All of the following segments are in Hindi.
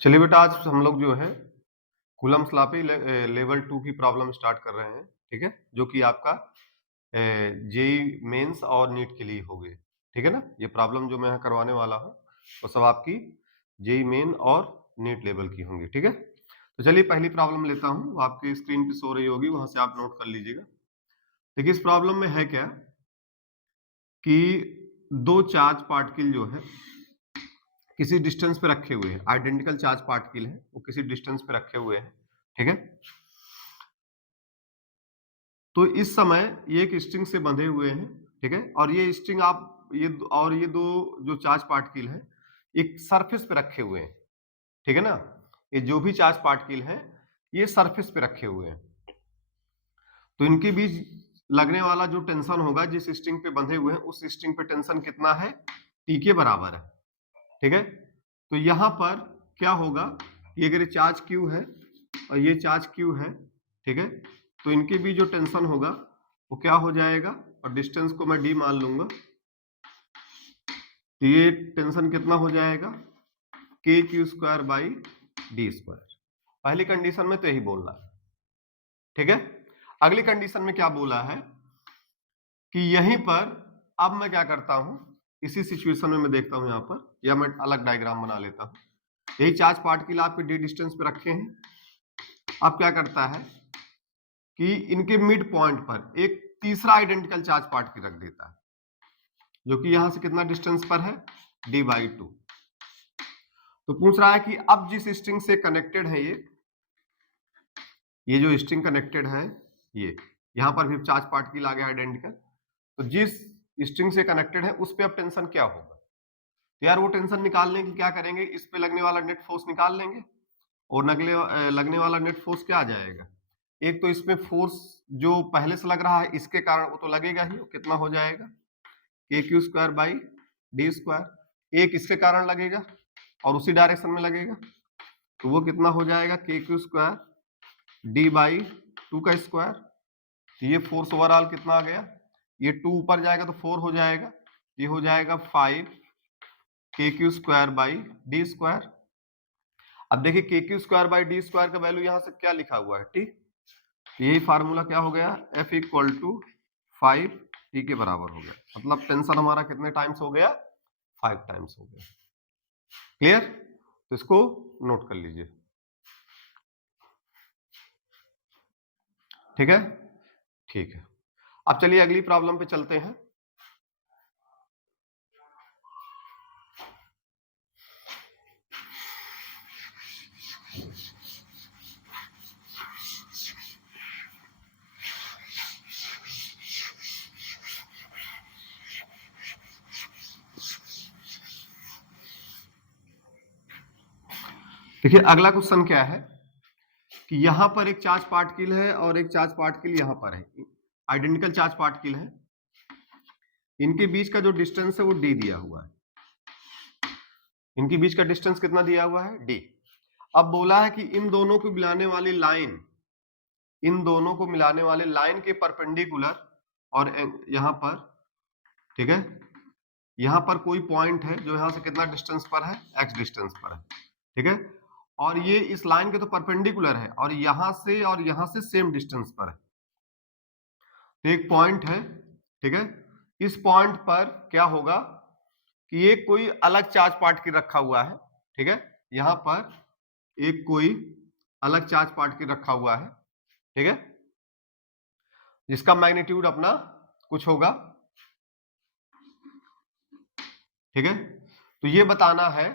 चलिए बेटा, आज हम लोग जो है कूलम्ब्स लॉ पे लेवल 2 की प्रॉब्लम स्टार्ट कर रहे हैं, ठीक है? जो कि आपका जेईई मेंस और नीट के लिए होगी, ठीक है ना? ये प्रॉब्लम जो मैं यहाँ करवाने वाला हूँ, वो सब आपकी जेईई मेन और नीट लेवल की होंगी, ठीक है? तो चलिए पहली प्रॉब्लम लेता हूँ, वो आपकी स्क्रीन पे शो रही होगी, वहाँ से आप नोट कर लीजिएगा। देखिए इस प्रॉब्लम में है क्या कि 2 चार्ज पार्टिकल जो है किसी डिस्टेंस पे रखे हुए हैं, आइडेंटिकल चार्ज पार्टिकल है, वो किसी डिस्टेंस पे रखे हुए हैं, ठीक है? तो इस समय ये एक स्ट्रिंग से बंधे हुए हैं, ठीक है? और ये स्ट्रिंग आप ये दो जो चार्ज पार्टिकल हैं, एक सरफेस पे रखे हुए हैं, ठीक है ना? ये जो भी चार्ज पार्टिकल हैं, ये सरफेस पे रखे हुए हैं। तो इनके बीच लगने वाला जो टेंशन होगा, जिस स्ट्रिंग पे बंधे हुए हैं, उस स्ट्रिंग पे टेंशन कितना है? T के बराबर है, ठीक है? तो यहाँ पर क्या होगा कि अगर ये चार्ज Q है और ये चार्ज Q है, ठीक है? तो इनके बीच जो टेंशन होगा वो क्या हो जाएगा, और डिस्टेंस को मैं d मान लूंगा, तो ये टेंशन कितना हो जाएगा, kq² बाई d²। पहली कंडीशन में तो यही बोलना है, ठीक है? अगली कंडीशन में क्या बोला है कि यहीं पर अब मैं क्या करता हूं, इसी सिचुएशन में मैं देखता हूं यहाँ पर, या मैं अलग डायग्राम बना लेता हूं। यही चार्ज पार्टिकल आपके d डिस्टेंस पे रखे हैं। अब क्या करता है कि इनके मिड पॉइंट पर एक तीसरा आइडेंटिकल चार्ज पार्टिकल रख देता है, जो कि यहां से कितना डिस्टेंस पर है, d/2। तो पूछ रहा है कि अब जिस स्ट्रिंग से कनेक्टेड है ये जो स्ट्रिंग कनेक्टेड है, ये यहां पर भी चार्ज पार्टिकल आ गया आइडेंटिकल, तो जिस स्ट्रिंग से कनेक्टेड है उस पे अब टेंशन क्या होगा? तो यार वो टेंशन निकालने की क्या करेंगे, इस पे लगने वाला नेट फोर्स निकाल लेंगे, और लगने वाला नेट फोर्स क्या आ जाएगा, एक तो इसमें फोर्स जो पहले से लग रहा है इसके कारण वो तो लगेगा ही, कितना हो जाएगा, kq² बाई d²। एक इसके कारण लगेगा और उसी डायरेक्शन में लगेगा, तो वो कितना हो जाएगा, kq² d/2 का स्क्वायर। तो ये फोर्स ओवरऑल कितना आ गया, ये 2 ऊपर जाएगा तो 4 हो जाएगा, ये हो जाएगा 5 kq² बाई d²। अब देखिए kq² बाई d² का वैल्यू यहाँ से क्या लिखा हुआ है, t। यही फार्मूला क्या हो गया, F इक्वल टू 5 t के बराबर हो गया। मतलब टेंशन हमारा कितने टाइम्स हो गया, 5 टाइम्स हो गया। क्लियर? तो इसको नोट कर लीजिए, ठीक है? ठीक है, अब चलिए अगली प्रॉब्लम पे चलते हैं। देखिए अगला क्वेश्चन क्या है कि यहां पर एक चार्ज पार्टिकल है और एक चार्ज पार्टिकल यहां पर है, आइडेंटिकल चार्ज पार्टिकल है। इनके बीच का जो डिस्टेंस है वो d दिया हुआ है। इनके बीच का डिस्टेंस कितना दिया हुआ है, d। अब बोला है कि इन दोनों को मिलाने वाली लाइन, इन दोनों को मिलाने वाले लाइन के परपेंडिकुलर, और यहां पर, ठीक है, यहां पर कोई पॉइंट है जो यहां से कितना डिस्टेंस पर है, x डिस्टेंस पर है, ठीक है, और ये इस लाइन के तो परपेंडिकुलर है और यहां से सेम डिस्टेंस पर है। तो एक पॉइंट है, ठीक है, इस पॉइंट पर क्या होगा कि ये कोई अलग चार्ज पार्टिकल रखा हुआ है, ठीक है, यहां पर एक कोई अलग चार्ज पार्टिकल रखा हुआ है, ठीक है, जिसका मैग्नीट्यूड अपना कुछ होगा, ठीक है। तो ये बताना है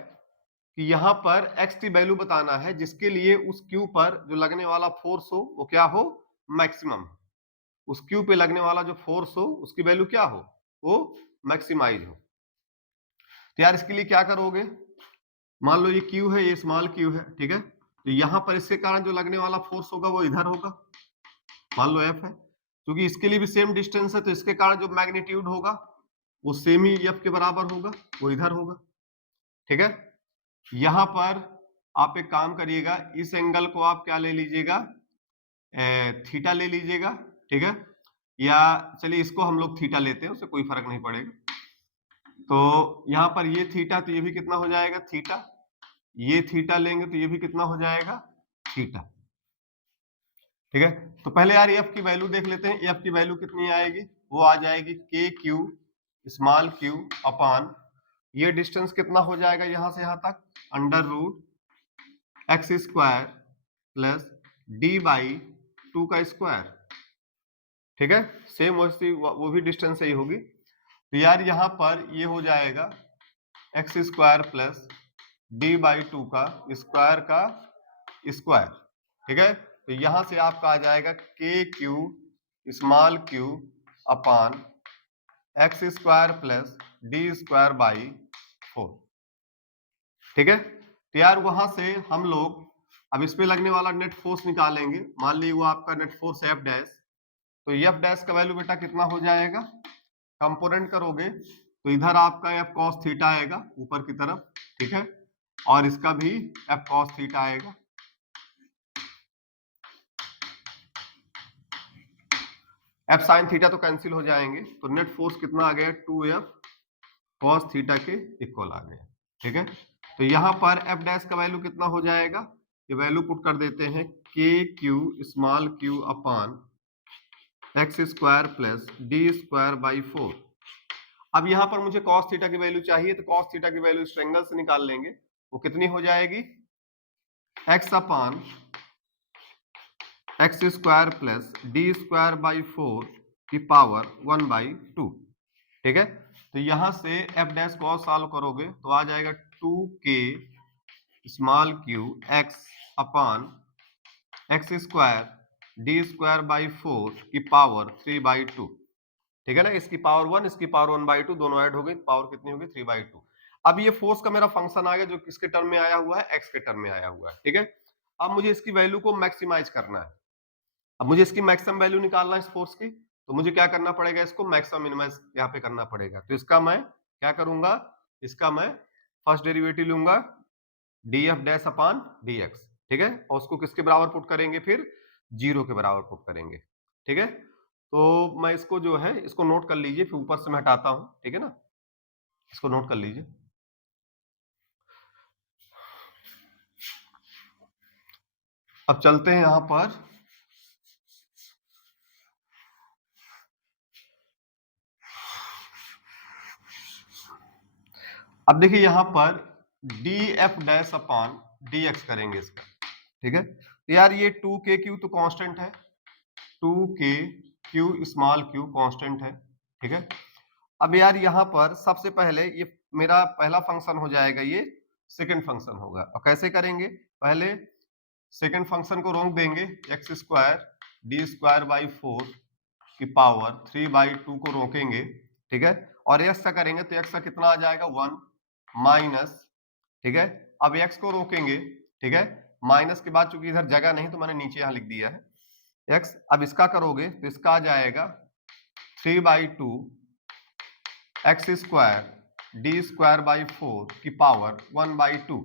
कि यहां पर x की वैल्यू बताना है जिसके लिए उस q पर जो लगने वाला फोर्स हो वो क्या हो, मैक्सिमम। उस q पे लगने वाला जो फोर्स हो उसकी वैल्यू क्या हो, वो मैक्सिमाइज हो। तो यार इसके लिए क्या करोगे, मान लो ये q है, ये स्मॉल q है, ठीक है, तो यहां पर इसके कारण जो लगने वाला फोर्स होगा वो इधर होगा, मान लो f है, क्योंकि इसके लिए भी सेम डिस्टेंस है तो इसके कारण जो मैग्नीट्यूड होगा वो सेम ही f के बराबर होगा, वो इधर होगा, ठीक है। यहां पर आप एक काम करिएगा, इस एंगल को आप क्या ले लीजिएगा, थीटा ले लीजिएगा, ठीक है, या चलिए इसको हम लोग थीटा लेते हैं, उससे कोई फर्क नहीं पड़ेगा। तो यहां पर ये थीटा, तो ये भी कितना हो जाएगा, थीटा, ये थीटा लेंगे तो ये भी कितना हो जाएगा, थीटा। ठीक है, तो पहले यार एफ की वैल्यू देख लेते हैं। एफ की वैल्यू कितनी आएगी, वो आ जाएगी के क्यू स्मॉल क्यू अपान, ये डिस्टेंस कितना हो जाएगा यहां से यहां तक, under root x square plus d by 2 का स्क्वायर। ठीक है, सेम वैसी वो भी डिस्टेंस सही होगी। तो यार यहाँ पर ये हो जाएगा x square plus d by 2 का स्क्वायर। ठीक है, तो यहां से आपका आ जाएगा के q small Q upon x square plus D square by 4। ठीक है, तो यार वहां से हम लोग अब इस पे लगने वाला नेट फोर्स निकालेंगे। मान लीजिए वो आपका नेट फोर्स एफ डैश, तो एफ डैश का वैल्यू बेटा कितना हो जाएगा, कंपोनेंट करोगे तो इधर आपका एफ कॉस थीटा आएगा ऊपर की तरफ। ठीक है, और इसका भी एफ कॉस थीटा आएगा। एफ साइन थीटा तो कैंसिल हो जाएंगे, तो नेट फोर्स कितना आ गया, 2f कॉस थीटा के इक्वल आ गया। ठीक है, तो यहां पर एफ डैश का वैल्यू कितना हो जाएगा, ये वैल्यू पुट कर देते हैं के q small Q upon x square plus D square by 4। अब यहां पर मुझे cos थीटा की वैल्यू चाहिए, तो cos थीटा की वैल्यू इस ट्रायंगल से निकाल लेंगे। वो कितनी हो जाएगी, x upon x square plus D square by 4 की पावर 1/2। ठीक है, तो यहां से एफ डैश को सॉल्व करोगे तो आ जाएगा 2k small Q x upon x square D square by 4 की पावर 3/2। ठीक है ना, इसकी पावर 1 इसकी पावर 1/2 दोनों ऐड हो गई, पावर कितनी होगी 3/2। अब ये फोर्स का मेरा फंक्शन आ गया जो किसके टर्म में आया हुआ है, एक्स के टर्म में आया हुआ है। ठीक है, अब मुझे इसकी वैल्यू को मैक्सिमाइज करना है। अब मुझे इसकी मैक्सिमम वैल्यू निकालना है इस फोर्स की, तो मुझे क्या करना पड़ेगा, इसको मैक्सिमम मिनिमाइज यहाँ पे करना पड़ेगा। तो इसका मैं क्या करूंगा, इसका मैं फर्स्ट डेरिवेटिव लूंगा डी एफ डैश अपान डी एक्स। ठीक है, और उसको किसके बराबर पुट करेंगे, फिर 0 के बराबर पुट करेंगे। ठीक है, तो मैं इसको जो है इसको नोट कर लीजिए, फिर ऊपर से मैं हटाता हूं। ठीक है ना, इसको नोट कर लीजिए। अब चलते हैं यहां पर, अब देखिए यहां पर डी एफ डैश अपान डी एक्स करेंगे इसका। ठीक है, तो यार ये 2k क्यू तो कांस्टेंट है, 2k Q small Q constant है। ठीक है, अब यार यहाँ पर सबसे पहले ये मेरा पहला फंक्शन हो जाएगा, ये सेकंड फंक्शन होगा। और कैसे करेंगे, पहले सेकंड फंक्शन को रोक देंगे, x square D square by 4 की पावर 3/2 को रोकेंगे। ठीक है, और एक्स का करेंगे तो एक्स का कितना आ जाएगा 1 माइनस। ठीक है, अब एक्स को रोकेंगे। ठीक है, माइनस के बाद चूंकि इधर जगह नहीं तो मैंने नीचे यहां लिख दिया है एक्स। अब इसका करोगे तो इसका आ जाएगा 3/2 x square D square by 4 की पावर 1/2,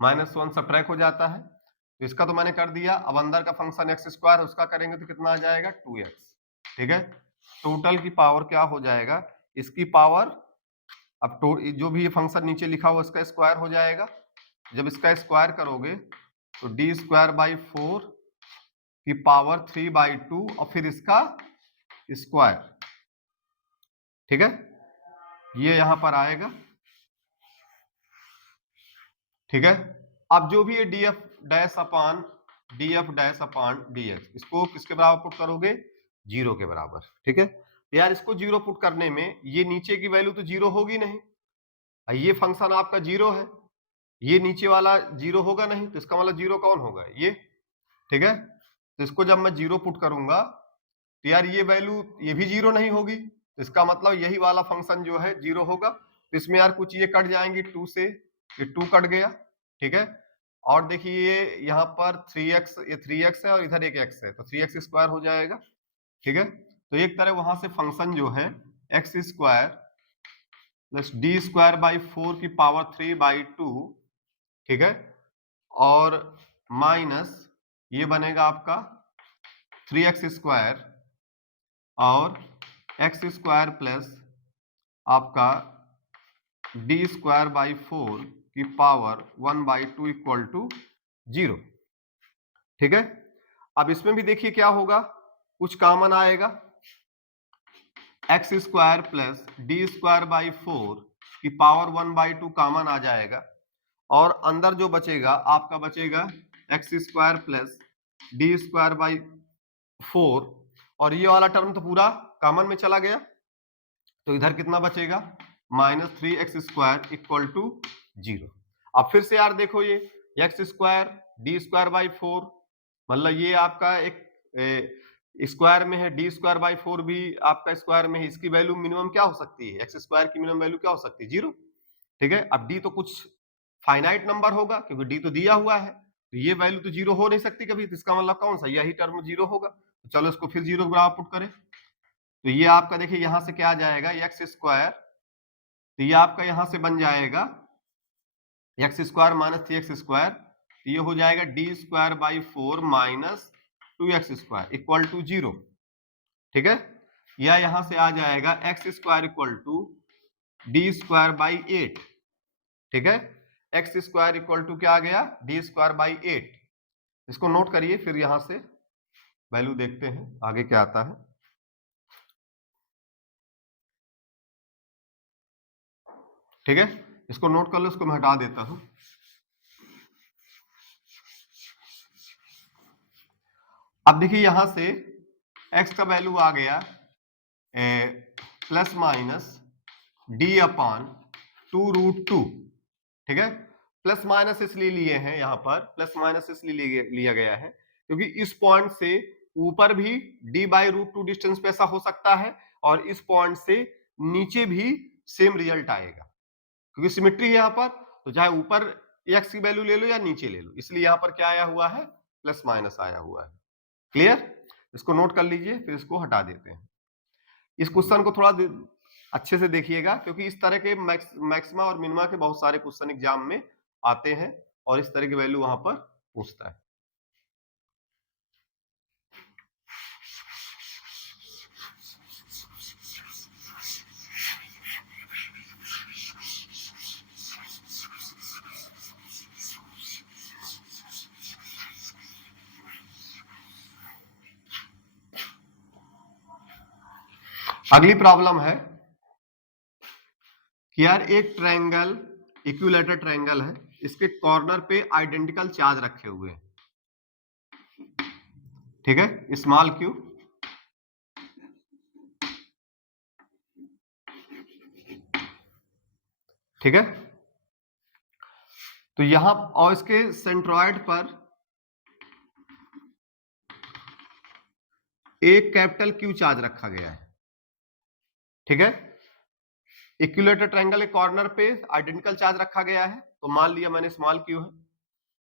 -1 सब्ट्रैक्ट हो जाता है। तो इसका तो मैंने कर दिया। अब अंदर का फंक्शन एक्स स्क्वायर उसका करेंगे तो कितना आ जाएगा 2x। ठीक है, टोटल की पावर क्या हो जाएगा, इसकी पावर, अब जो भी ये फंक्शन नीचे लिखा हुआ इसका स्क्वायर हो जाएगा। जब इसका स्क्वायर करोगे तो डी स्क्वायर बाई 4 की पावर 3/2 और फिर इसका स्क्वायर। ठीक है, ये यहां पर आएगा। ठीक है, अब जो भी ये डी एफ डैश अपान डी एक्स, इसको किसके बराबर पुट करोगे, 0 के बराबर। ठीक है, यार इसको 0 पुट करने में ये नीचे की वैल्यू तो 0 होगी नहीं, ये फंक्शन आपका 0 है, ये नीचे वाला 0 होगा नहीं, तो इसका मतलब 0 कौन होगा, ये। ठीक है, तो इसको जब मैं 0 पुट करूंगा तो यार ये वैल्यू ये भी 0 नहीं होगी, तो इसका मतलब यही वाला फंक्शन जो है 0 होगा। तो इसमें यार कुछ ये कट जाएंगे 2 से, ये 2 कट गया। ठीक है, और देखिए यहाँ पर 3x, ये 3x है और इधर एक x है, तो 3x स्क्वायर हो जाएगा। ठीक है, तो एक तरह वहां से फंक्शन जो है x square plus D square by 4 की पावर 3/2। ठीक है, और माइनस ये बनेगा आपका 3x स्क्वायर और एक्स स्क्वायर प्लस आपका डी स्क्वायर बाई 4 की पावर 1/2 इक्वल टू 0। ठीक है, अब इसमें भी देखिए क्या होगा, कुछ कॉमन आएगा, x square plus D square by 4 की पावर 1/2 कॉमन आ जाएगा, और अंदर जो बचेगा आपका बचेगा x square plus D square by 4, और ये वाला टर्म तो पूरा कॉमन में चला गया, तो इधर कितना बचेगा, -3x² इक्वल टू 0। अब फिर से यार देखो, ये x square D square by 4, मतलब ये आपका एक स्क्वायर में है, डी स्क्वायर बाई 4 भी आपका स्क्वायर में है, इसकी वैल्यू मिनिमम क्या हो सकती है, एक्स स्क्वायर की मिनिमम वैल्यू क्या हो सकती है, 0। ठीक है, अब डी तो कुछ फाइनाइट नंबर होगा, क्योंकि डी तो दिया हुआ है, तो ये वैल्यू तो 0 हो नहीं सकती कभी, तो इसका मतलब कौन सा, यही टर्म 0 होगा। तो चलो इसको फिर 0 के बराबर पुट करें, तो ये आपका देखिए यहां से क्या आ जाएगा, एक्स स्क्वायर, तो ये आपका यहां से बन जाएगा एक्स स्क्वायर माइनस 3x², तो ये हो जाएगा d square by 4 minus 2x² equal to 0। ठीक है, या यहां से आ जाएगा x square equal to d square by 8। ठीक है, एक्स स्क्वायर इक्वल टू क्या आ गया, डी स्क्वायर बाई 8। इसको नोट करिए, फिर यहां से वैल्यू देखते हैं आगे क्या आता है। ठीक है, इसको नोट कर लो, इसको मैं हटा देता हूं। अब देखिए यहां से x का वैल्यू आ गया प्लस माइनस डी अपॉन 2√2। ठीक है, प्लस माइनस इसलिए लिए हैं, यहां पर प्लस माइनस इसलिए लिया गया है क्योंकि इस पॉइंट से ऊपर भी d/√2 डिस्टेंस पे ऐसा हो सकता है, और इस पॉइंट से नीचे भी सेम रिजल्ट आएगा, क्योंकि सिमेट्री है यहाँ पर, तो चाहे ऊपर x की वैल्यू ले लो या नीचे ले लो, इसलिए यहाँ पर क्या आया हुआ है, प्लस माइनस आया हुआ है। क्लियर, इसको नोट कर लीजिए, फिर इसको हटा देते हैं। इस क्वेश्चन को थोड़ा अच्छे से देखिएगा, क्योंकि इस तरह के मैक्सिमा और मिनिमा के बहुत सारे क्वेश्चन एग्जाम में आते हैं, और इस तरह की वैल्यू वहां पर पूछता है। अगली प्रॉब्लम है कि यार एक ट्रायंगल, इक्विलैटरल ट्रायंगल है, इसके कॉर्नर पे आइडेंटिकल चार्ज रखे हुए हैं। ठीक है, स्मॉल क्यू, ठीक है, तो यहां और इसके सेंट्रॉइड पर एक कैपिटल क्यू चार्ज रखा गया है। ठीक है, इक्विलैटरल ट्रायंगल के कॉर्नर पे आइडेंटिकल चार्ज रखा गया है, तो मान लिया मैंने स्मॉल क्यू है,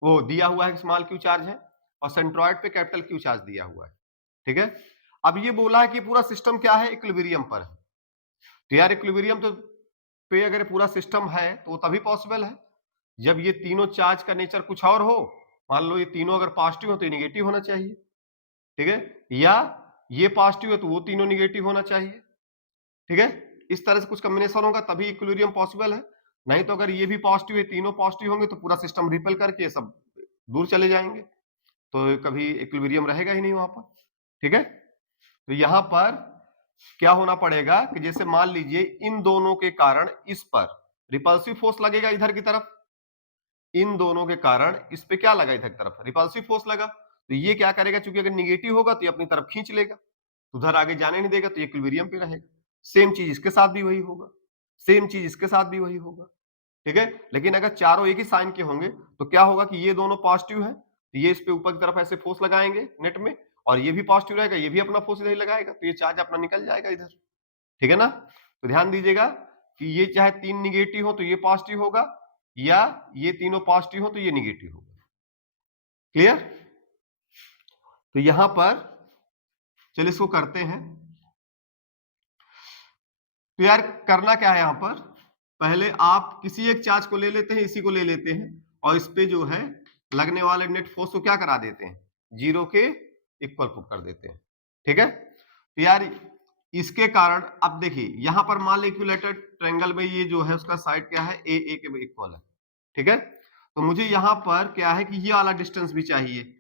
वो दिया हुआ है कि स्मॉल क्यू चार्ज है, और सेंट्रॉइड पे कैपिटल क्यू चार्ज दिया हुआ है। ठीक है, अब ये बोला है कि पूरा सिस्टम क्या है, इक्विलिब्रियम पर है। तो यार इक्विलिब्रियम तो पे अगर पूरा सिस्टम है तो वो तभी पॉसिबल है जब ये तीनों चार्ज का नेचर कुछ और हो। मान लो ये तीनों अगर पॉजिटिव हो तो ये निगेटिव होना चाहिए। ठीक है, या ये पॉजिटिव है तो वो तीनों निगेटिव होना चाहिए। ठीक है, इस तरह से कुछ कॉम्बिनेशन होगा तभी इक्विलिब्रियम पॉसिबल है, नहीं तो अगर ये भी पॉजिटिव है, तीनों पॉजिटिव होंगे तो पूरा सिस्टम रिपेल करके ये सब दूर चले जाएंगे, तो कभी इक्विलिब्रियम रहेगा ही नहीं वहां पर। ठीक है, तो यहां पर क्या होना पड़ेगा कि जैसे मान लीजिए इन दोनों के कारण इस पर रिपल्सिव फोर्स लगेगा इधर की तरफ, इन दोनों के कारण इस पे क्या लगा, इधर की तरफ रिपल्सिव फोर्स लगा, तो ये क्या करेगा, क्योंकि अगर निगेटिव होगा तो ये अपनी तरफ खींच लेगा, तो उधर आगे जाने नहीं देगा, तो ये इक्विलिब्रियम पे रहेगा। सेम चीज इसके साथ भी वही होगा, सेम चीज इसके साथ भी वही होगा। ठीक है, लेकिन अगर चारों एक ही साइन के होंगे तो क्या होगा कि ये दोनों पॉजिटिव है, तो ये इस पे ऊपर की तरफ ऐसे फोर्स लगाएंगे नेट में, और ये भी पॉजिटिव रहेगा, ये भी अपना फोर्स इधर ही लगाएगा, तो ये चार्ज अपना निकल जाएगा इधर। ठीक है ना, तो ध्यान दीजिएगा कि ये चाहे तीन निगेटिव हो तो ये पॉजिटिव होगा, या ये तीनों पॉजिटिव हो तो ये निगेटिव होगा। क्लियर, तो यहां पर चलिए इसको करते हैं। तो यार करना क्या है, यहां पर पहले आप किसी एक चार्ज को ले लेते हैं, इसी को ले लेते हैं, और इस पे जो है लगने वाले नेट फोर्स को क्या करा देते हैं, 0 के इक्वल पुट कर देते हैं। ठीक है, तो यार इसके कारण अब देखिए यहां पर मान लो इक्विलैटरल ट्रायंगल में ये जो है उसका साइड क्या है, ए के इक्वल है। ठीक है। तो मुझे यहाँ पर क्या है कि ये वाला डिस्टेंस भी चाहिए,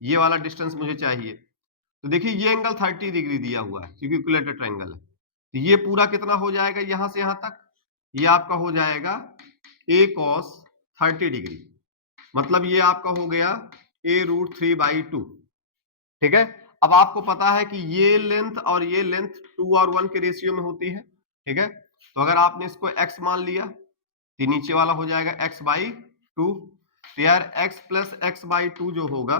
ये वाला डिस्टेंस मुझे चाहिए। तो देखिए ये एंगल 30 डिग्री दिया हुआ है क्योंकि इक्विलेटरल ट्रायंगल है। तो ये पूरा कितना हो जाएगा यहां से यहां तक, ये आपका हो जाएगा a cos 30 डिग्री, मतलब ये आपका हो गया a√3/2। ठीक है। अब आपको पता है कि ये लेंथ और ये लेंथ 2 और 1 के रेशियो में होती है। ठीक है। तो अगर आपने इसको x मान लिया तो नीचे वाला हो जाएगा x/2। तो यार x प्लस x/2 जो होगा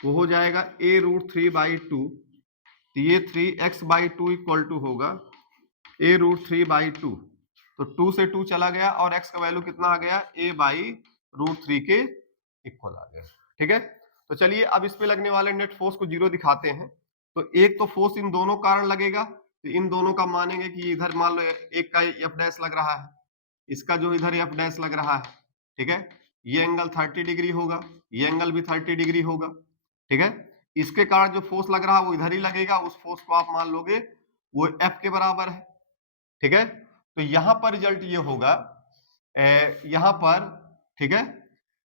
वो हो जाएगा a√3/2। तो ये 3x/2 इक्वल टू होगा a√3/2। तो 2 से 2 चला गया और x का वैल्यू कितना आ गया, a/√3 के इक्वल आ गया। ठीक है। तो चलिए अब इस पे लगने वाले नेट फोर्स को जीरो दिखाते हैं। तो एक तो फोर्स इन दोनों कारण लगेगा, तो इन दोनों का मानेंगे कि इधर मान लो एक का एफ डैश लग रहा है, इसका जो इधर एफ डैश लग रहा है। ठीक है। ये एंगल 30 डिग्री होगा, ये एंगल भी 30 डिग्री होगा। ठीक है। इसके कारण जो फोर्स लग रहा है वो इधर ही लगेगा, उस फोर्स को आप मान लोगे वो एफ के बराबर है। ठीक है। तो यहां पर रिजल्ट ये होगा यहां पर। ठीक है।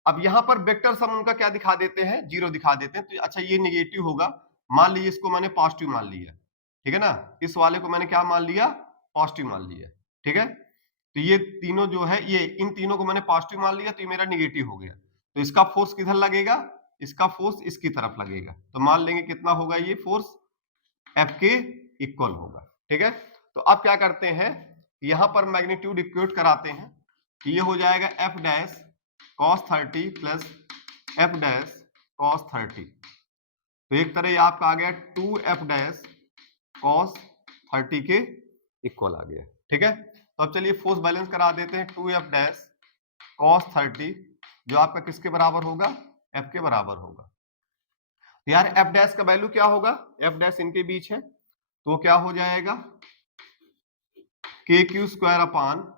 अब यहां पर वेक्टर सम उनका क्या दिखा देते हैं, जीरो दिखा देते हैं। तो अच्छा ये नेगेटिव होगा, मान लीजिए इसको मैंने पॉजिटिव मान लिया। ठीक है ना, इस वाले को मैंने क्या मान लिया, पॉजिटिव मान लिया। ठीक है। तो ये तीनों जो है, ये इन तीनों को मैंने पॉजिटिव मान लिया, तो ये मेरा नेगेटिव हो गया। तो इसका फोर्स किधर लगेगा, इसका फोर्स इसकी तरफ लगेगा। तो मान लेंगे कितना होगा, ये फोर्स एफ के इक्वल होगा। ठीक है। तो अब क्या करते हैं, यहां पर मैग्नीट्यूड इक्वेट कराते हैं कि ये हो जाएगा f dash cos 30 plus F dash cos 30। तो एक तरह ये आपका आ गया 2f डैश cos 30 के इक्वल आ गया। ठीक है। तो अब चलिए फोर्स बैलेंस करा देते हैं। 2f डैश cos 30 जो आपका किसके बराबर होगा, f के बराबर होगा। तो यार f डैश का वैल्यू क्या होगा, f डैश इनके बीच है, तो क्या हो जाएगा kq² upon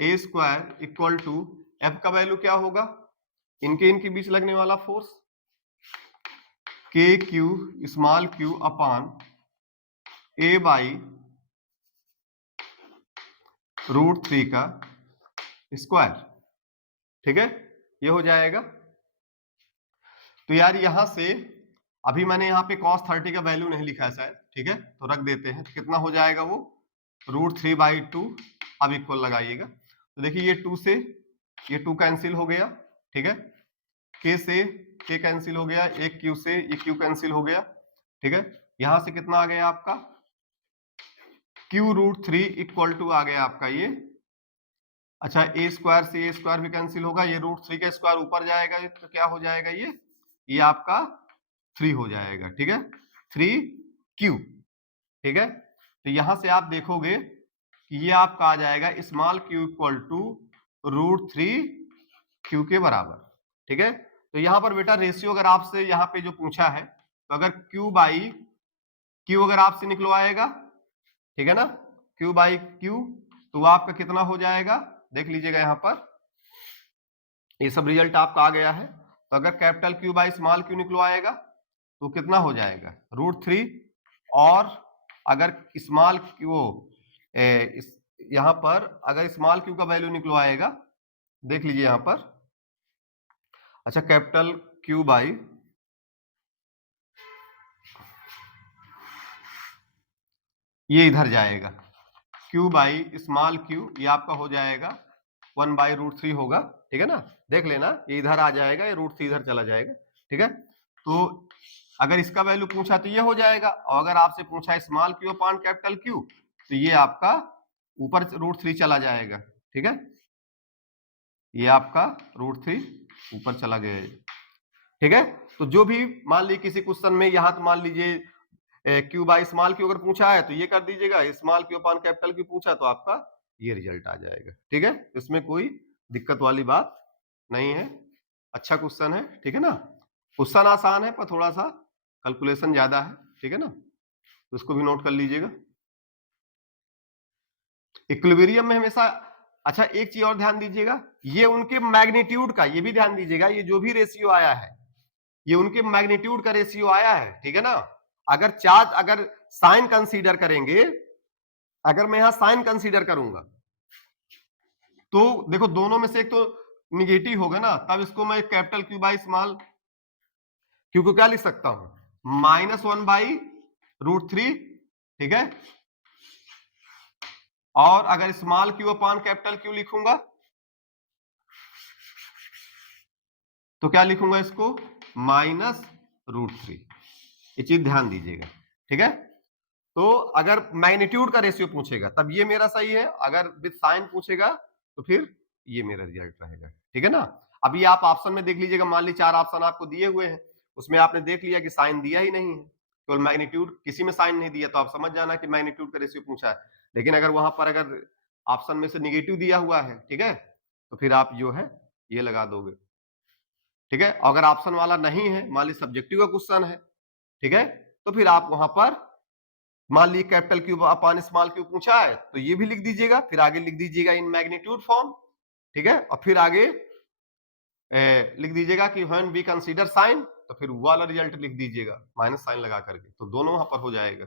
a square equal to f का वैल्यू क्या होगा, इनके बीच लगने वाला force kq small q upon a/√3 का स्क्वायर। ठीक है, ये हो जाएगा। तो यार यहां से अभी मैंने यहाँ पे cos 30 का वैल्यू नहीं लिखा है शायद। ठीक है, तो रख देते हैं। तो कितना हो जाएगा वो √3/2। अब इक्वल लगाइएगा। तो देखिए ये 2 से ये 2 कैंसिल हो गया। ठीक है, k से k कैंसिल हो गया, एक q से ये q कैंसिल हो गया। ठीक है, यहां से कितना आ गया आपका q√3 इक्वल टू आ गया आपका ये, अच्छा a स्क्वायर से a स्क्वायर भी कैंसिल होगा, ये √3 का स्क्वायर ऊपर जाएगा तो क्या हो जाएगा, ये आपका 3 हो जाएगा। ठीक है, 3q। ठीक है, तो यहां से आप देखोगे कि ये आपका आ जाएगा small q equal to √3q के बराबर। ठीक है, तो यहां पर बेटा रेशियो अगर आपसे यहाँ पे जो पूछा है, तो अगर q/q अगर आपसे निकलवाएगा, ठीक है ना, q/q, तो वो आपका कितना हो जाएगा, देख लीजिएगा यहाँ पर ये सब रिजल्ट आपका आ गया है। तो अगर कैपिटल q/स्मॉल q निकलवाएगा तो कितना हो जाएगा √3, और अगर स्मॉल q यहाँ पर अगर स्मॉल q का वैल्यू निकलवाएगा, देख लीजिए यहाँ पर, अच्छा कैपिटल q/ ये इधर जाएगा, q/स्मॉल q ये आपका हो जाएगा 1/√3 होगा। ठीक है ना, देख लेना ये इधर आ जाएगा, ये √3 इधर चला जाएगा। ठीक है, तो अगर इसका वैल्यू पूछा तो ये हो जाएगा, और अगर आपसे पूछा स्मॉल q अपान कैपिटल Q तो ये आपका ऊपर √3 चला जाएगा। ठीक है, ये आपका √3 ऊपर चला गया है। ठीक है, तो जो भी मान लीजिए किसी क्वेश्चन में यहाँ तो मान लीजिए q/स्मॉल q अगर पूछा है तो ये कर दीजिएगा, स्मॉल q अपान कैपिटल Q पूछा तो आपका ये रिजल्ट आ जाएगा। ठीक है, इसमें कोई दिक्कत वाली बात नहीं है, अच्छा क्वेश्चन है। ठीक है ना, क्वेश्चन आसान है पर थोड़ा सा कैलकुलेशन ज्यादा है। ठीक है ना, तो इसको भी नोट कर लीजिएगा। इक्विलिब्रियम में हमेशा, अच्छा एक चीज और ध्यान दीजिएगा, ये उनके मैग्नीट्यूड का, ये भी ध्यान दीजिएगा, ये जो भी रेशियो आया है ये उनके मैग्नीट्यूड का रेशियो आया है। ठीक है ना, अगर चार्ज अगर साइन कंसीडर करेंगे, अगर मैं यहां साइन कंसीडर करूंगा तो देखो दोनों में से एक तो निगेटिव होगा ना, तब इसको मैं capital Q by small Q को क्या लिख सकता हूं, -1/√3, ठीक है। और अगर small Q upon capital Q लिखूंगा तो क्या लिखूंगा इसको, -√3। ये चीज ध्यान दीजिएगा, ठीक है। तो अगर मैग्नीट्यूड का रेशियो पूछेगा तब ये मेरा सही है, अगर विद साइन पूछेगा तो फिर ये मेरा रिजल्ट रहेगा, ठीक है ना। अभी आप ऑप्शन में देख लीजिएगा, मान ली 4 ऑप्शन आपको दिए हुए हैं, उसमें आपने देख लिया कि साइन दिया ही नहीं है, केवल मैग्नीट्यूड, किसी में साइन नहीं दिया, तो आप समझ जाना कि मैग्नीट्यूड का रेशियो पूछा है। लेकिन अगर वहां पर अगर ऑप्शन में से निगेटिव दिया हुआ है, ठीक है, तो फिर आप जो है ये लगा दोगे, ठीक है। अगर ऑप्शन वाला नहीं है, मान ली सब्जेक्टिव का क्वेश्चन है, ठीक है, तो फिर आप वहां पर मान लीजिए capital Q upon small Q पूछा है तो ये भी लिख दीजिएगा, फिर आगे लिख दीजिएगा इन मैग्नीट्यूड फॉर्म, ठीक है, और फिर आगे लिख दीजिएगा कि व्हेन वी कंसीडर साइन, तो फिर वो वाला रिजल्ट लिख दीजिएगा माइनस साइन लगा करके, तो दोनों वहां पर हो जाएगा,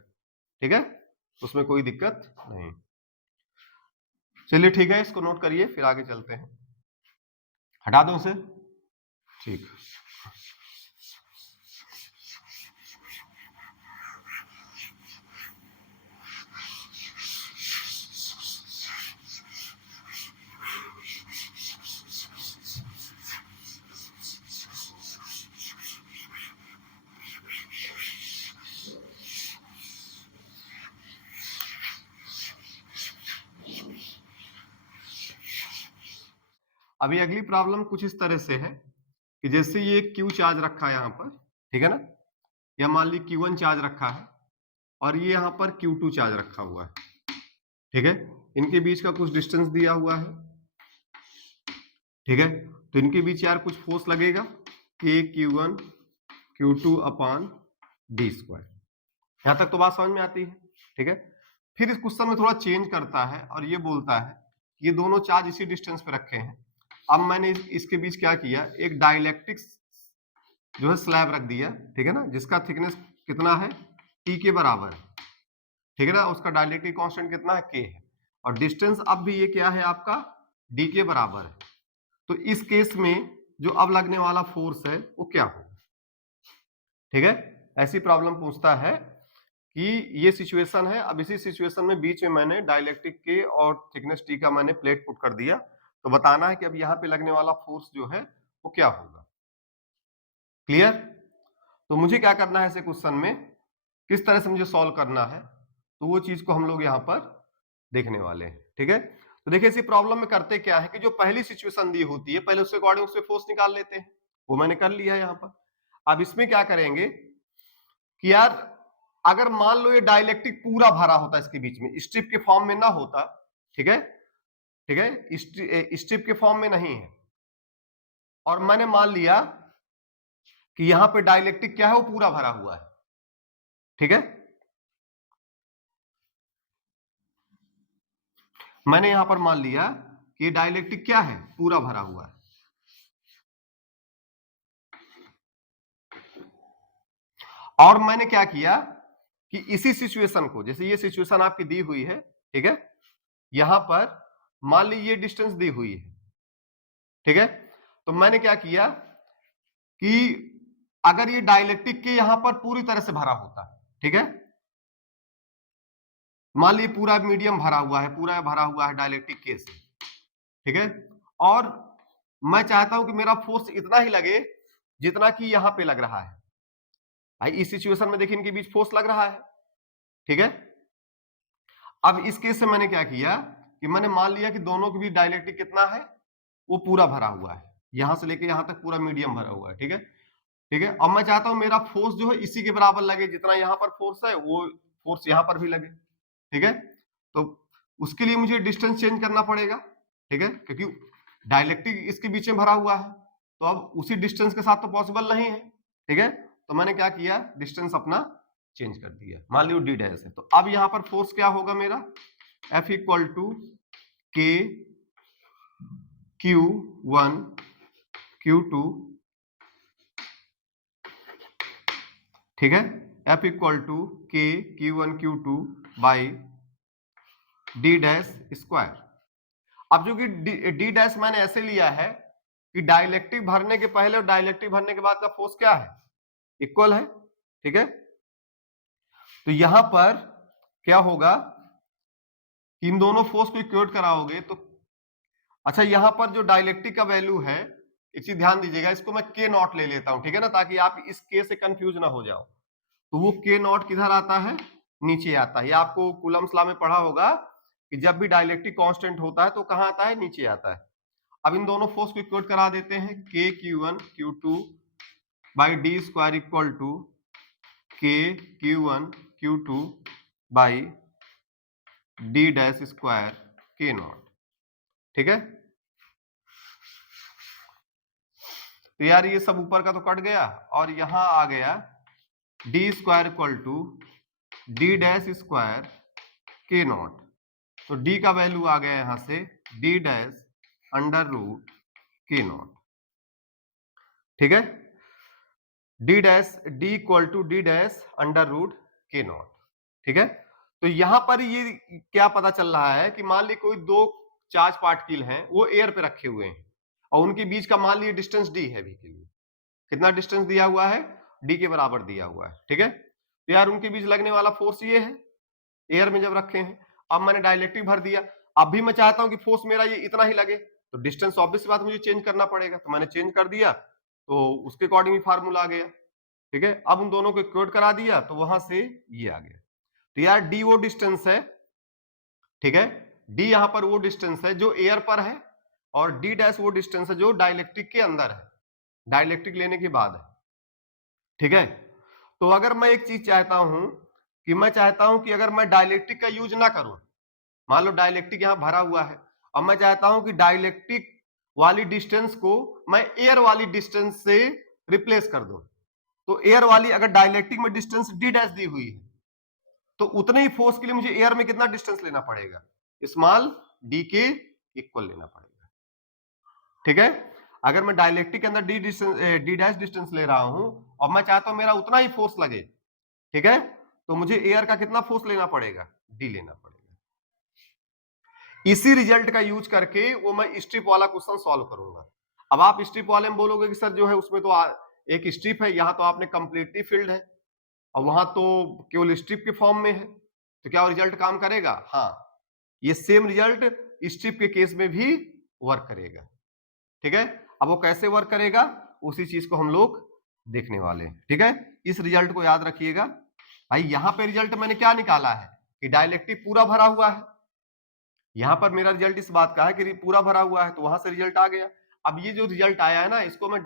ठीक है, उसमें कोई दिक्कत नहीं। चलिए ठीक है, इसको नोट करिए, फिर आगे चलते हैं। हटा दो उसे, ठीक। अभी अगली प्रॉब्लम कुछ इस तरह से है कि जैसे ये क्यू चार्ज रखा है यहाँ पर, ठीक है ना, या मान ली Q1 चार्ज रखा है और ये यहाँ पर Q2 चार्ज रखा हुआ है, ठीक है, इनके बीच का कुछ डिस्टेंस दिया हुआ है, ठीक है, तो इनके बीच यार कुछ फोर्स लगेगा KQ1 Q2 upon d square. यहां तक तो बात समझ में आती है, ठीक है। फिर इस क्वेश्चन में थोड़ा चेंज करता है और ये बोलता है ये दोनों चार्ज इसी डिस्टेंस पे रखे हैं। अब मैंने इसके बीच क्या किया, एक डाइलेक्ट्रिक जो है स्लैब रख दिया, ठीक है ना, जिसका थिकनेस कितना है, T के बराबर है, ठीक है ना, उसका डाइलेक्ट्रिक कांस्टेंट कितना है, K है, और डिस्टेंस अब भी ये क्या है आपका, D के बराबर है। तो इस केस में जो अब लगने वाला फोर्स है वो क्या होगा, ठीक है। ऐसी प्रॉब्लम पूछता है कि ये सिचुएशन है, अब इसी सिचुएशन में बीच में मैंने डाइलेक्ट्रिक के और थिकनेस टी का मैंने प्लेट पुट कर दिया, तो बताना है कि अब यहाँ पे लगने वाला फोर्स जो है वो क्या होगा, क्लियर। तो मुझे क्या करना है ऐसे क्वेश्चन में, किस तरह से मुझे सॉल्व करना है, तो वो चीज को हम लोग यहाँ पर देखने वाले हैं, ठीक है। तो देखिए इसी प्रॉब्लम में करते क्या है कि जो पहली सिचुएशन दी होती है पहले उसके अकॉर्डिंग उससे फोर्स निकाल लेते हैं, वो मैंने कर लिया है यहाँ पर। अब इसमें क्या करेंगे कि यार अगर मान लो ये डाइलेक्ट्रिक पूरा भरा होता इसके बीच में, स्ट्रिप के फॉर्म में ना होता, ठीक है, ठीक है, स्ट्रिप के फॉर्म में नहीं है, और मैंने मान लिया कि यहां पे डाइलेक्ट्रिक क्या है, वो पूरा भरा हुआ है, ठीक है, मैंने यहां पर मान लिया कि ये डाइलेक्ट्रिक क्या है, पूरा भरा हुआ है, और मैंने क्या किया कि इसी सिचुएशन को, जैसे ये सिचुएशन आपकी दी हुई है, ठीक है, यहां पर मान ली ये डिस्टेंस दी हुई है, ठीक है, तो मैंने क्या किया कि अगर ये डाइलेक्ट्रिक के यहां पर पूरी तरह से भरा होता, ठीक है, मान लीजिए पूरा मीडियम भरा हुआ है, पूरा भरा हुआ है डाइलेक्ट्रिक के से, ठीक है, और मैं चाहता हूं कि मेरा फोर्स इतना ही लगे जितना कि यहां पे लग रहा है, भाई इस सिचुएशन में देखिए इनके बीच फोर्स लग रहा है, ठीक है। अब इस केस से मैंने क्या किया कि मैंने मान लिया कि दोनों के बीच डाइलेक्ट्रिक कितना है, वो पूरा भरा हुआ है, यहां से लेके यहां तक पूरा मीडियम भरा हुआ है, ठीक है, ठीक है। अब मैं चाहता हूं मेरा फोर्स जो है इसी के बराबर लगे, जितना यहां पर फोर्स है वो फोर्स यहां पर भी लगे, ठीक है। तो उसके लिए मुझे डिस्टेंस चेंज करना पड़ेगा, ठीक है, क्योंकि डाइलेक्ट्रिक इसके बीच में भरा हुआ है, तो अब उसी डिस्टेंस के साथ तो पॉसिबल नहीं है, ठीक है। तो मैंने क्या किया, डिस्टेंस अपना चेंज कर दिया, मान लो डी डैश है, तो अब यहां पर फोर्स क्या होगा मेरा, F equal to k Q1 Q2, ठीक है, F equal to k Q1 Q2 by d dash square. अब जो कि डी डैश मैंने ऐसे लिया है कि डाइलेक्ट्रिक भरने के पहले और डाइलेक्ट्रिक भरने के बाद का फोर्स क्या है, इक्वल है। ठीक है, तो यहां पर क्या होगा कि इन दोनों फोर्स को इक्वेट कराओगे तो अच्छा, यहां पर जो डाइलेक्ट्रिक का वैल्यू है, एक चीज ध्यान दीजिएगा, इसको मैं के नॉट ले लेता हूं, ठीक है ना, ताकि आप इस के से कंफ्यूज ना हो जाओ। तो वो के नॉट किधर आता है, नीचे आता है। ये आपको कूलम्स लॉ में पढ़ा होगा कि जब भी डाइलेक्ट्रिक कांस्टेंट होता है तो कहां आता है, नीचे आता है। अब इन दोनों फोर्स को इक्वेट करा देते हैं, k Q1 Q2 by d square equal to k Q1 Q2 by d dash square k naught. ठीक है, तो यार ये सब ऊपर का तो कट गया और यहां आ गया d square equal to D dash square k naught. तो डी का वैल्यू आ गया यहां से डी डैश अंडर रूट के नॉट। ठीक है, d dash d equal to D dash under root के नॉट। ठीक है, तो यहां पर ये क्या पता चल रहा है कि मान ली कोई दो चार्ज पार्टिकल हैं, वो एयर पे रखे हुए हैं और उनके बीच का मान लीजिए डिस्टेंस डी है, अभी के लिए कितना डिस्टेंस दिया हुआ है, डी के बराबर दिया हुआ है। ठीक है, तो यार उनके बीच लगने वाला फोर्स ये है, एयर में जब रखे हैं। अब मैंने डाइलेक्ट्रिक भर दिया, अब भी मैं चाहता हूं कि फोर्स मेरा ये इतना ही लगे, तो डिस्टेंस ऑब्वियस बात मुझे चेंज करना पड़ेगा, तो मैंने चेंज कर दिया, तो उसके अकॉर्डिंग ही फार्मूला आ गया। ठीक है, अब उन दोनों को इक्वेट करा दिया तो वहां से ये आ गया। तो यार डी वो डिस्टेंस है, ठीक है, डी यहां पर वो डिस्टेंस है जो एयर पर है और डी डैश वो डिस्टेंस है जो डाइलेक्ट्रिक के अंदर है, डाइलेक्ट्रिक लेने के बाद है। ठीक है, तो अगर मैं एक चीज चाहता हूं कि मैं चाहता हूं कि अगर मैं डाइलेक्ट्रिक का यूज ना करूं, मान लो डाइलेक्ट्रिक यहां भरा हुआ है और मैं चाहता हूं कि डाइलेक्ट्रिक वाली डिस्टेंस को मैं एयर वाली डिस्टेंस से रिप्लेस कर दूं, तो एयर वाली अगर डाइलेक्ट्रिक में डिस्टेंस डी डैश दी हुई है तो उतने ही फोर्स के लिए मुझे एयर में कितना डिस्टेंस लेना पड़ेगा, स्मॉल डी के इक्वल लेना पड़ेगा। ठीक है, अगर मैं डाइलेक्ट्रिक के अंदर डी डैश डिस्टेंस ले रहा हूं और मैं चाहता हूं मेरा उतना ही फोर्स लगे, ठीक है, तो मुझे एयर का कितना फोर्स लेना पड़ेगा, डी लेना पड़ेगा। इसी रिजल्ट का यूज करके वो मैं स्ट्रिप वाला क्वेश्चन सॉल्व करूंगा। अब आप स्ट्रिप वाले में बोलोगे कि सर जो है उसमें तो एक स्ट्रिप है, यहां तो आपने कंप्लीटली फील्ड है और वहां तो केवल स्ट्रिप के फॉर्म में है, तो क्या रिजल्ट काम करेगा? हाँ, ये सेम रिजल्ट स्ट्रिप के केस में भी वर्क करेगा। ठीक है, अब वो कैसे वर्क करेगा उसी चीज को हम लोग देखने वाले हैं। ठीक है, इस रिजल्ट को याद रखिएगा भाई। यहां पे रिजल्ट मैंने क्या निकाला है कि डाइलेक्ट्रिक पूरा भरा हुआ है, यहां पर मेरा रिजल्ट इस बात का है कि पूरा भरा हुआ है, तो वहां से रिजल्ट आ गया। अब ये जो रिजल्ट आया है ना, इसको मैं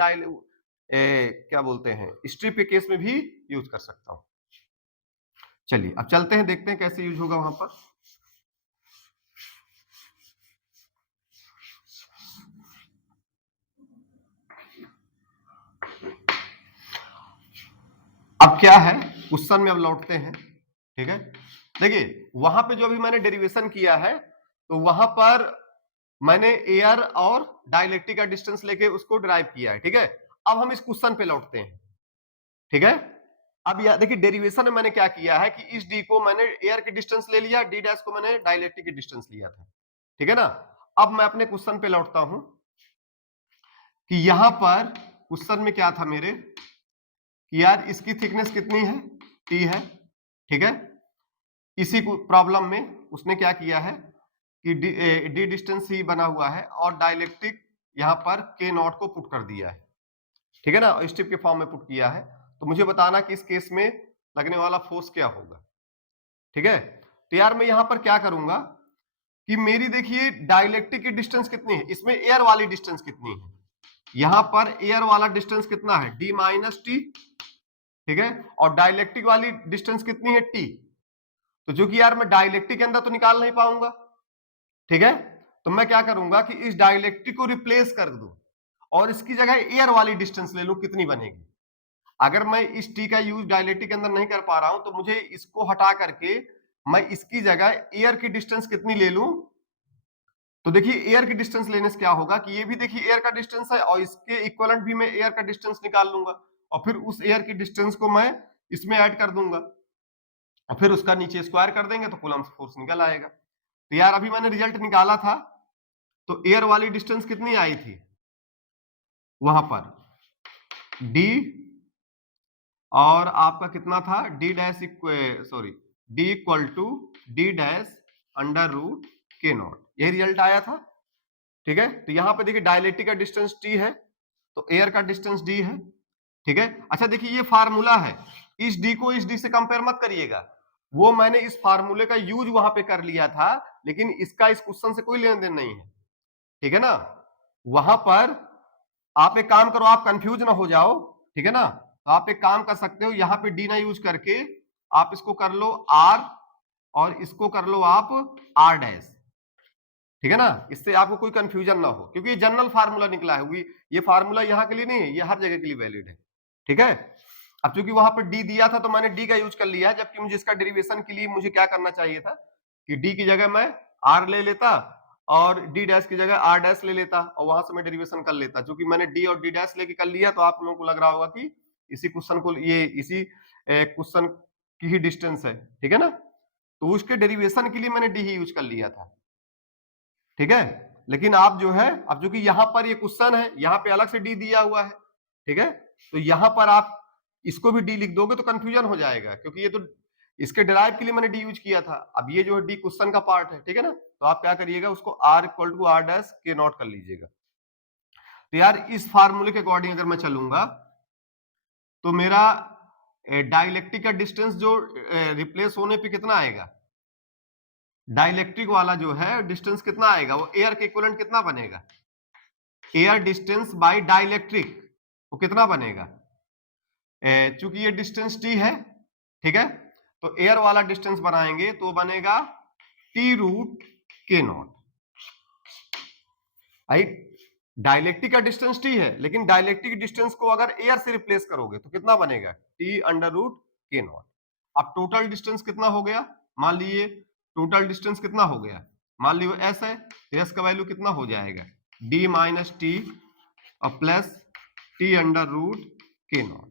क्या बोलते हैं, स्ट्रिप के केस में भी यूज कर सकता हूं। चलिए अब चलते हैं, देखते हैं कैसे यूज होगा वहां पर। अब क्या है, क्वेश्चन में अब लौटते हैं। ठीक है, देखिए वहां पे जो अभी मैंने डेरिवेशन किया है, तो वहां पर मैंने एयर और डाइलेक्ट्रिक का डिस्टेंस लेके उसको डिराइव किया है। ठीक है, अब हम इस क्वेश्चन पे लौटते हैं। ठीक है, अब यह देखिए डेरिवेशन में मैंने क्या किया है कि इस डी को मैंने एयर की डिस्टेंस ले लिया, डी डैश को मैंने डाइलेक्ट्रिक की डिस्टेंस लिया था। ठीक है ना, अब मैं अपने क्वेश्चन पे लौटता हूं कि यहां पर क्वेश्चन में क्या था मेरे कि यार इसकी थिकनेस कितनी है, टी है। ठीक है, इसी प्रॉब्लम में उसने क्या किया है कि डी डिस्टेंस ही बना हुआ है और डाइलेक्ट्रिक यहां पर के नॉट को पुट कर दिया है। ठीक है ना, स्ट्रिप के फॉर्म में पुट किया है, तो मुझे बताना कि इस केस में लगने वाला फोर्स क्या होगा। ठीक है, तो यार मैं यहां पर क्या करूंगा कि मेरी देखिए डाइलेक्ट्रिक की डिस्टेंस कितनी है, इसमें एयर वाली डिस्टेंस कितनी है, यहां पर एयर वाला डिस्टेंस कितना है, डी माइनस टी। ठीक है, और डाइलेक्ट्रिक वाली डिस्टेंस कितनी है, टी। तो जो कि यार मैं डाइलेक्ट्रिक के अंदर तो निकाल नहीं पाऊंगा। ठीक है, तो मैं क्या करूंगा कि इस डाइलेक्ट्रिक को रिप्लेस कर दूं और इसकी जगह एयर वाली डिस्टेंस ले लूं, कितनी बनेगी। अगर मैं इस टी का यूज डाइलेक्ट्रिक के अंदर नहीं कर पा रहा हूं तो मुझे इसको हटा करके मैं इसकी जगह एयर की डिस्टेंस कितनी ले लूं। तो देखिए एयर की डिस्टेंस लेने से क्या होगा कि ये भी देखिए एयर का डिस्टेंस है और इसके इक्विवेलेंट भी मैं एयर का डिस्टेंस निकाल लूंगा और फिर उस एयर की डिस्टेंस को मैं इसमें ऐड कर दूंगा और फिर उसका नीचे स्क्वायर कर देंगे तो कूलम्ब फोर्स निकल आएगा। तो यार अभी मैंने रिजल्ट निकाला था, तो एयर वाली डिस्टेंस कितनी आई थी, वहां पर डी और आपका कितना था d dash sorry d equal to D dash under root के नॉट, यही रिजल्ट आया था। ठीक है, तो यहां पे देखिए डाइलेक्ट्रिक का डिस्टेंस टी है तो एयर का डिस्टेंस डी है। ठीक है, अच्छा देखिए ये फार्मूला है, इस डी को इस डी से कंपेयर मत करिएगा, वो मैंने इस फार्मूले का यूज वहां पे कर लिया था, लेकिन इसका इस क्वेश्चन से कोई लेन देन नहीं है। ठीक है ना, वहां पर आप एक काम करो, आप कंफ्यूज ना हो जाओ। ठीक है ना, तो आप एक काम कर सकते हो, यहाँ पे डी ना यूज करके आप इसको कर लो आर और इसको कर लो आप आर डैश। ठीक है ना, इससे आपको कोई कंफ्यूजन ना हो, क्योंकि ये जनरल फार्मूला निकला है, ये फार्मूला यहाँ के लिए नहीं है, ये हर जगह के लिए वैलिड है। ठीक है, अब चूंकि वहां पर डी दिया था तो मैंने डी का यूज कर लिया है, जबकि मुझे इसका डेरिवेशन के लिए मुझे क्या करना चाहिए था कि डी की जगह मैं आर ले लेता और डी डैश की जगह आर डैश ले लेता और वहां से मैं डेरिवेशन कर लेता। चूंकि मैंने डी और डी डैश लेके कर लिया तो आप लोगों को लग रहा होगा कि इसी क्वेश्चन को ये इसी क्वेश्चन की ही डिस्टेंस है। ठीक है ना, तो उसके डेरिवेशन के लिए मैंने डी ही यूज कर लिया था। ठीक है, लेकिन आप जो है, अब जो कि यहां पर ये क्वेश्चन है, यहां पे अलग से डी दिया हुआ है। ठीक है, तो यहां पर आप इसको भी डी लिख दोगे तो कंफ्यूजन हो जाएगा, क्योंकि ये तो इसके डिराइव के लिए मैंने डी यूज किया था, अब ये जो है डी क्वेश्चन का पार्ट है। ठीक है ना, तो आप क्या करिएगा, उसको r equal to are dash के नॉट कर लीजिएगा। तो यार इस फार्मूले के अकॉर्डिंग अगर मैं चलूंगा तो मेरा डाइलेक्ट्रिक का डिस्टेंस जो रिप्लेस होने पे कितना आएगा, डाइलेक्ट्रिक वाला जो है डिस्टेंस कितना आएगा, वो एयर के इक्विवेलेंट कितना बनेगा, एयर डिस्टेंस बाय डाइलेक्ट्रिक वो कितना बनेगा, चूंकि ये डिस्टेंस टी है। ठीक है, तो एयर वाला डिस्टेंस बनाएंगे तो बनेगा टी रूट के नॉट। डाइलेक्ट्रिक का डिस्टेंस टी है, लेकिन डाइलेक्ट्रिक डिस्टेंस को अगर एयर से रिप्लेस करोगे तो कितना बनेगा, टी अंडर रूट के नॉट। अब टोटल डिस्टेंस कितना हो गया, मान लीजिए टोटल डिस्टेंस कितना हो गया, मान लीजिए एस है तो एस का वैल्यू कितना हो जाएगा, डी माइनस टी और प्लस टी अंडर रूट के नॉट।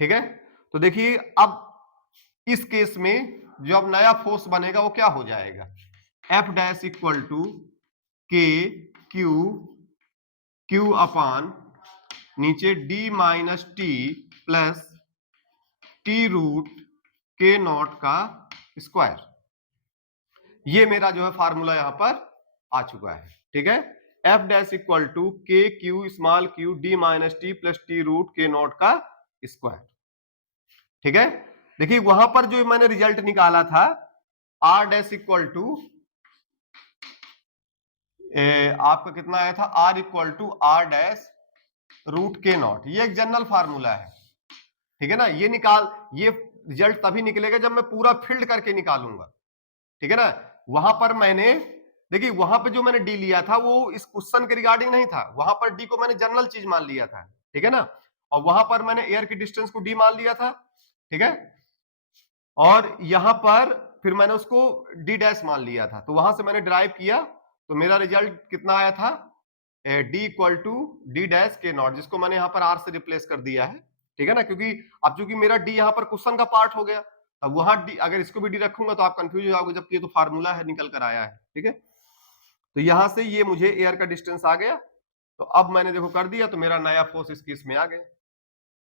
ठीक है, तो देखिए अब इस केस में जो अब नया फोर्स बनेगा वो क्या हो जाएगा, f dash equal to k q q upon नीचे d minus t plus t root के नॉट का स्क्वायर। ये मेरा जो है फार्मूला यहां पर आ चुका है। ठीक है, f dash equal to k q small q d minus t plus t root के नॉट का स्क्वायर। ठीक है, देखिए वहां पर जो मैंने रिजल्ट निकाला था आर डैश इक्वल टू आपका कितना आया था, R equal to are dash root के नॉट, ये एक जनरल फार्मूला है। ठीक है ना, ये रिजल्ट तभी निकलेगा जब मैं पूरा फील्ड करके निकालूंगा। ठीक है ना, वहां पर मैंने देखिए वहां पे जो मैंने डी लिया था वो इस क्वेश्चन के रिगार्डिंग नहीं था, वहां पर डी को मैंने जनरल चीज मान लिया था। ठीक है ना, और वहां पर मैंने एयर की डिस्टेंस को डी मान लिया था। ठीक है, और यहां पर फिर मैंने उसको डी डैश मान लिया था, तो वहां से मैंने ड्राइव किया तो मेरा रिजल्ट कितना आया था, D equal to D dash के नॉट, जिसको मैंने यहाँ पर आर से रिप्लेस कर दिया है। ठीक है ना, क्योंकि अब चूंकि मेरा डी यहाँ पर क्वेश्चन का पार्ट हो गया, अब वहां डी अगर इसको भी डी रखूंगा तो आप कंफ्यूज हो जाओगे, जबकि ये तो फार्मूला है निकल कर आया है। ठीक है, तो यहां से ये मुझे एयर का डिस्टेंस आ गया, तो अब मैंने देखो कर दिया तो मेरा नया फोर्स इस केस में आ गया।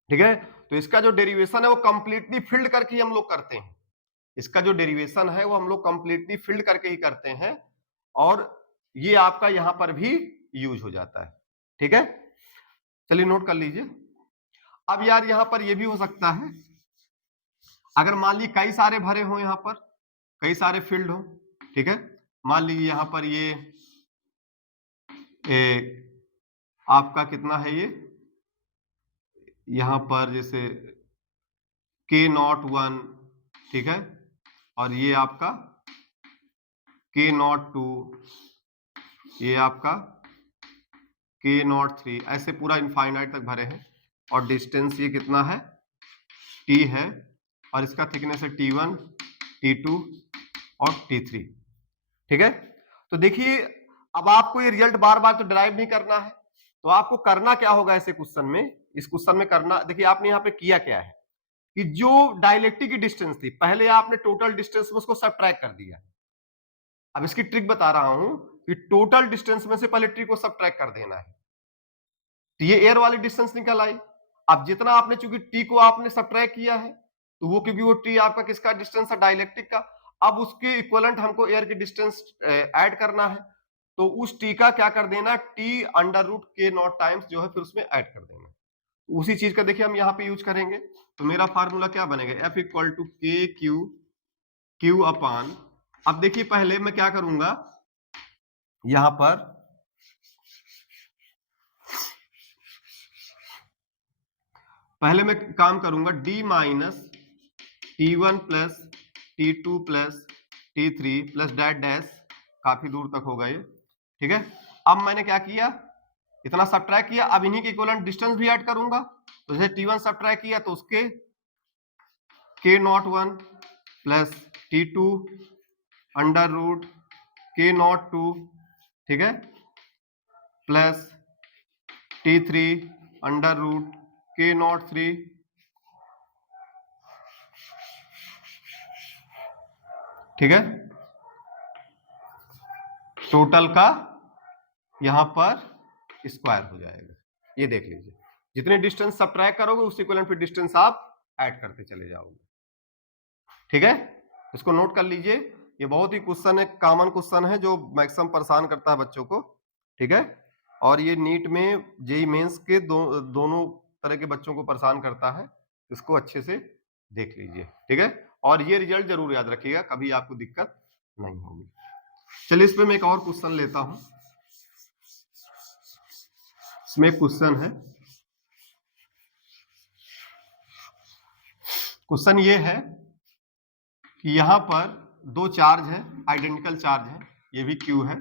ठीक है, तो इसका जो डेरिवेशन है वो कंप्लीटली फील्ड करके ही हम लोग करते हैं, इसका जो डेरिवेशन है वो हम लोग कंप्लीटली फील्ड करके ही करते हैं, और ये आपका यहां पर भी यूज हो जाता है। ठीक है, चलिए नोट कर लीजिए। अब यार यहां पर ये भी हो सकता है, अगर मान लीजिए कई सारे भरे हो, यहां पर कई सारे फील्ड हो। ठीक है, मान लीजिए यहां पर ये आपका कितना है, ये यहां पर जैसे के नॉट 1, ठीक है, और ये आपका के नॉट 2, ये आपका के नॉट 3, ऐसे पूरा इनफाइनाइट तक भरे हैं, और डिस्टेंस ये कितना है, टी है, और इसका थिकनेस है T1, T2 और T3। ठीक है, तो देखिए अब आपको ये रिजल्ट बार बार तो ड्राइव नहीं करना है, तो आपको करना क्या होगा ऐसे क्वेश्चन में, इस क्वेश्चन में करना, देखिए आपने यहाँ पे किया क्या है कि जो डाइलेक्ट्रिक की डिस्टेंस थी पहले आपने टोटल डिस्टेंस में उसको सब्ट्रैक्ट कर दिया। अब इसकी ट्रिक बता रहा हूं कि टोटल डिस्टेंस में से पहले ट्री को सब्ट्रैक्ट कर देना है। तो ये एयर वाली डिस्टेंस निकल आई। अब जितना आपने, चूंकि टी को आपने सब्ट्रैक्ट किया है, तो वो क्योंकि वो टी आपका किसका डिस्टेंस है, डाइलेक्ट्रिक का, अब उसके इक्विवेलेंट हमको एयर की डिस्टेंस ऐड करना है, तो उस टी का क्या कर देना, टी अंडर रूट के नॉट टाइम्स जो है फिर उसमें ऐड कर देना। उसी चीज का देखिए हम यहाँ पे यूज करेंगे। तो मेरा फार्मूला क्या बनेगा, F equal to k Q अपान, अब देखिए पहले मैं क्या करूंगा, यहां पर पहले मैं काम करूंगा D minus T1 plus T2 plus T3 plus dash dash, काफी दूर तक होगा ये, ठीक है। अब मैंने क्या किया, इतना सब्ट्रैक्ट किया, अब इन्हीं के इक्विवेलेंट डिस्टेंस भी ऐड करूंगा। तो जैसे T1 सब्ट्रैक्ट किया तो उसके K01 plus T2 under root K02, ठीक है, plus T3 under root K03, ठीक है, टोटल का यहां पर स्क्वायर हो जाएगा। ये देख लीजिए, जितने डिस्टेंस सब्ट्रैक्ट करोगे उस इक्विवेलेंट पे डिस्टेंस आप ऐड करते चले जाओगे, ठीक है। इसको नोट कर लीजिए, ये बहुत ही क्वेश्चन है, कॉमन क्वेश्चन है जो मैक्सिमम परेशान करता है बच्चों को, ठीक है। और ये नीट में, जेईई मेंस के दोनों तरह के बच्चों को परेशान करता है, इसको अच्छे से देख लीजिए, ठीक है। और ये रिजल्ट जरूर याद रखिएगा, कभी आपको दिक्कत नहीं होगी। चलिए इस पे मैं एक और क्वेश्चन लेता हूं। इसमें क्वेश्चन है, क्वेश्चन ये है कि यहां पर दो चार्ज है, आइडेंटिकल चार्ज है, ये भी Q है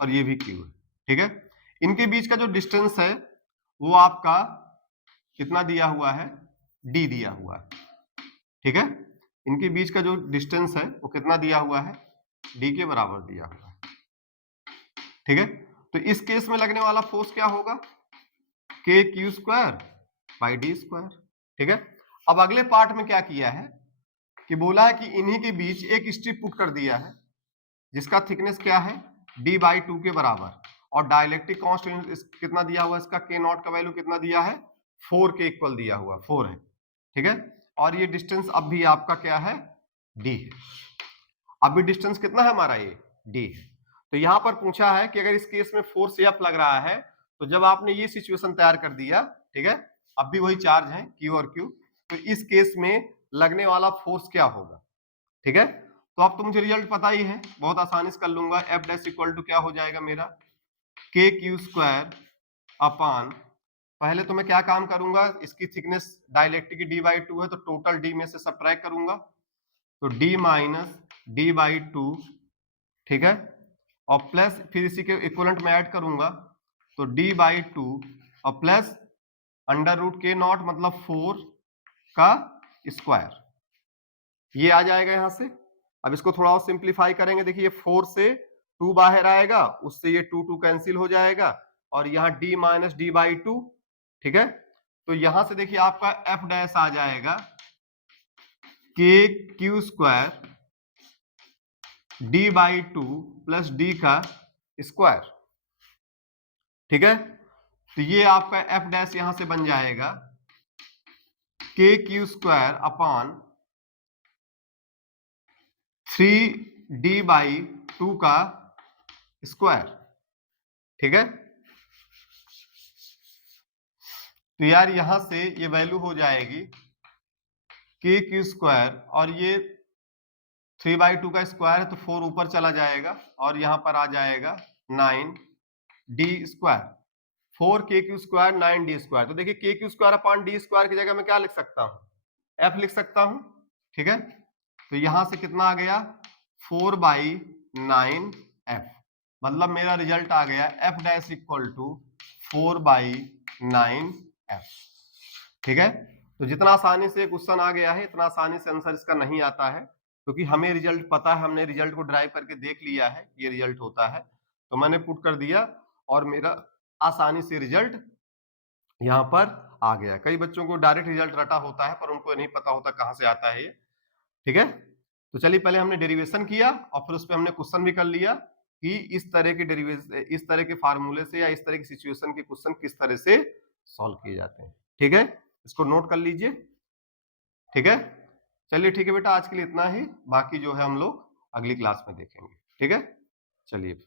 और ये भी Q है, ठीक है। इनके बीच का जो डिस्टेंस है वो आपका कितना दिया हुआ है, D दिया हुआ है, ठीक है। इनके बीच का जो डिस्टेंस है वो कितना दिया हुआ है, D के बराबर दिया हुआ है, ठीक है। तो इस केस में लगने वाला फोर्स क्या होगा, KQ square by D square, ठीक है। अब अगले पार्ट में क्या किया है कि बोला है कि इन्हीं के बीच एक स्ट्रिप पुट कर दिया है जिसका थिकनेस क्या है, D/2 के बराबर, और डाइलेक्ट्रिक कांस्टेंट कितना दिया हुआ है, इसका K0 का वैल्यू कितना दिया है, 4 के इक्वल दिया हुआ, 4 है, ठीक है। और ये डिस्टेंस अब भी आपका क्या है, D है। अभी डिस्टेंस कितना है हमारा, ये D है। तो यहां पर पूछा है कि अगर इस केस में फोर्स F लग रहा है, तो जब आपने ये सिचुएशन तैयार कर दिया, ठीक है, अब भी वही चार्ज है Q और Q, तो इस केस में लगने वाला फोर्स क्या होगा, ठीक है। तो अब तो मुझे रिजल्ट पता ही है, बहुत आसानी से कर लूंगा। एफ डैश इक्वल टू क्या हो जाएगा मेरा, के क्यू स्क्वायर अपान, पहले तो मैं क्या काम करूंगा, इसकी थिकनेस डाइलेक्ट्रिक की D/2 है, तो टोटल D में से सब्ट्रैक्ट करूंगा, तो D माइनस D/2, ठीक है, और प्लस फिर इसी के इक्विवेलेंट में ऐड करूंगा, तो D/2 और प्लस अंडर रूट K0 मतलब 4 का स्क्वायर, ये आ जाएगा यहां से। अब इसको थोड़ा और सिंप्लीफाई करेंगे, देखिए 4 से 2 बाहर आएगा, उससे ये 2 कैंसिल हो जाएगा, और यहाँ D माइनस D/2, ठीक है। तो यहां से देखिए आपका F डैश आ जाएगा KQ square D/2 plus D का स्क्वायर, ठीक है। तो ये आपका F डैश यहां से बन जाएगा KQ स्क्वायर अपान 3D/2 का स्क्वायर, ठीक है। तो यार यहां से ये वैल्यू हो जाएगी KQ स्क्वायर, और ये 3/2 का स्क्वायर है तो 4 ऊपर चला जाएगा, और यहां पर आ जाएगा 9D square, 4KQ square 9D square. तो देखिए KQ square upon D square की जगह मैं क्या लिख सकता हूं, F लिख सकता हूं, ठीक है। तो यहां से कितना आ गया, 4/9F, मतलब मेरा रिजल्ट आ गया F dash equal to 4/9F, ठीक है। तो जितना आसानी से क्वेश्चन आ गया है, इतना आसानी से आंसर इसका नहीं आता है, क्योंकि हमें रिजल्ट पता है, हमने रिजल्ट को ड्राइव करके देख लिया है, ये रिजल्ट होता है, तो मैंने पुट कर दिया और मेरा आसानी से रिजल्ट यहाँ पर आ गया। कई बच्चों को डायरेक्ट रिजल्ट रटा होता है, पर उनको नहीं पता होता कहाँ से आता है ये, ठीक है। तो चलिए पहले हमने डेरिवेशन किया और फिर उस पर हमने क्वेश्चन भी कर लिया कि इस तरह के डेरिवेशन, इस तरह के फार्मूले से या इस तरह की सिचुएशन के क्वेश्चन किस तरह से सॉल्व किए जाते हैं। ठीक है, इसको नोट कर लीजिए। ठीक है, चलिए ठीक है बेटा, आज के लिए इतना ही, बाकी जो है हम लोग अगली क्लास में देखेंगे। ठीक है, चलिए।